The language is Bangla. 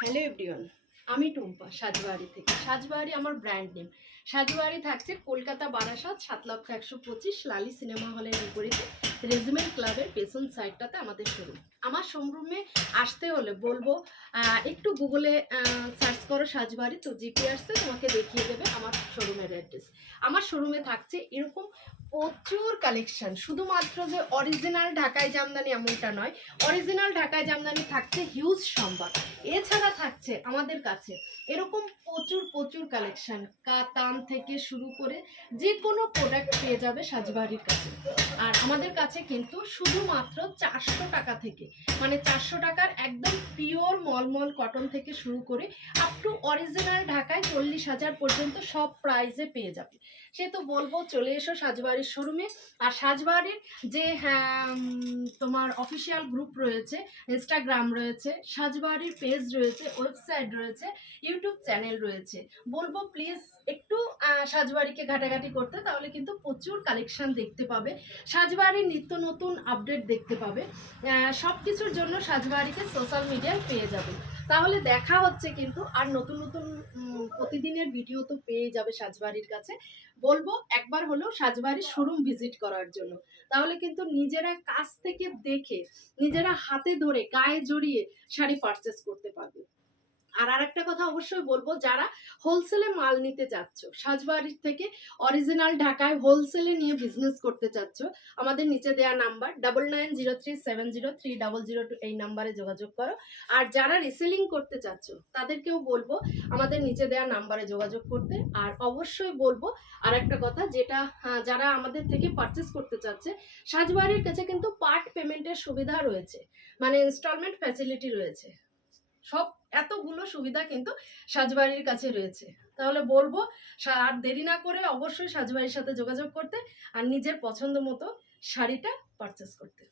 হ্যালো এভরিওয়ান, আমি টুম্পা সাজবাড়ি থেকে। সাজবাড়ি আমার ব্র্যান্ড নেম। সাজবাড়ি থাকছে কলকাতা বারাসাত ৭,১২৫ লালি সিনেমা হলের বিপরীতে রেজিমেন্ট ক্লাবের পেছন সাইডটাতে আমাদের শোরুম। আমার শোরুমে আসতে হলে বলবো একটু গুগলে সার্চ করো সাজবাড়ি, তো জিপিআরসে তোমাকে দেখিয়ে দেবে আমার শোরুমের অ্যাড্রেস। আমার শোরুমে থাকছে এরকম প্রচুর কালেকশন। শুধুমাত্র যে অরিজিনাল ঢাকাই জামদানি এমনটা নয়, অরিজিনাল ঢাকাই জামদানি থাকছে হিউজ সম্ভার। এছাড়া থাকছে আমাদের কাছে এরকম প্রচুর প্রচুর কালেকশন, কাতান থেকে শুরু করে যে কোনো প্রোডাক্ট পেয়ে যাবে সাজবাড়ির কাছে। আর আমাদের কাছে কিন্তু শুধুমাত্র 400 টাকা থেকে, মানে 400 টাকার একদম পিওর মলমল কটন থেকে শুরু করে আপ টু অরিজিনাল ঢাকায় 40,000 পর্যন্ত সব প্রাইসে পেয়ে যাবে। সে তো বলবো চলে এসো সাজবাড়ির শোরুমে। আর সাজবাড়ির যে তোমার অফিসিয়াল গ্রুপ রয়েছে, ইনস্টাগ্রাম রয়েছে, সাজবাড়ির পেজ রয়েছে, ওয়েবসাইট রয়েছে, ইউটিউব চ্যানেল রয়েছে। বলবো প্লিজ একটু সাজবাড়িকে ঘাটাঘাটি করতে, তাহলে কিন্তু প্রচুর কালেকশন দেখতে পাবে, সাজবাড়ির নিত্য নতুন আপডেট দেখতে পাবে। সব কিছুর জন্য সাজবাড়িকে সোশ্যাল মিডিয়ায় পেয়ে যাবে। তাহলে দেখা হচ্ছে কিন্তু, আর নতুন নতুন প্রতিদিনের ভিডিও তো পেয়ে যাবে সাজবাড়ির কাছে। বলবো একবার হলেও সাজবাড়ির শোরুম ভিজিট করার জন্য, তাহলে কিন্তু নিজেরা কাছ থেকে দেখে, নিজেরা হাতে ধরে গায়ে জড়িয়ে শাড়ি পারচেস করতে পারবে। আর আরেকটা কথা অবশ্যই বলবো, যারা হোলসেলে মাল নিতে চাচ্ছ সাজবাড়ির থেকে, অরিজিনাল ঢাকায় হোলসেলে নিয়ে বিজনেস করতে চাচ্ছ, আমাদের নিচে দেওয়া নাম্বার 9903703002 এই নাম্বারে যোগাযোগ করো। আর যারা রিসেলিং করতে চাচ্ছ তাদেরকেও বলবো আমাদের নিচে দেওয়া নাম্বারে যোগাযোগ করতে। আর অবশ্যই বলবো আর একটা কথা, যেটা যারা আমাদের থেকে পারচেস করতে চাচ্ছে, সাজবাড়ির কাছে কিন্তু পার্ট পেমেন্টের সুবিধা রয়েছে, মানে ইনস্টলমেন্ট ফ্যাসিলিটি রয়েছে। সব এতগুলো সুবিধা কিন্তু সাজবাড়ির কাছে রয়েছে। তাহলে বলবো আর দেরি না করে অবশ্যই সাজবাড়ির সাথে যোগাযোগ করতে আর নিজের পছন্দ মতো শাড়িটা পারচেস করতে।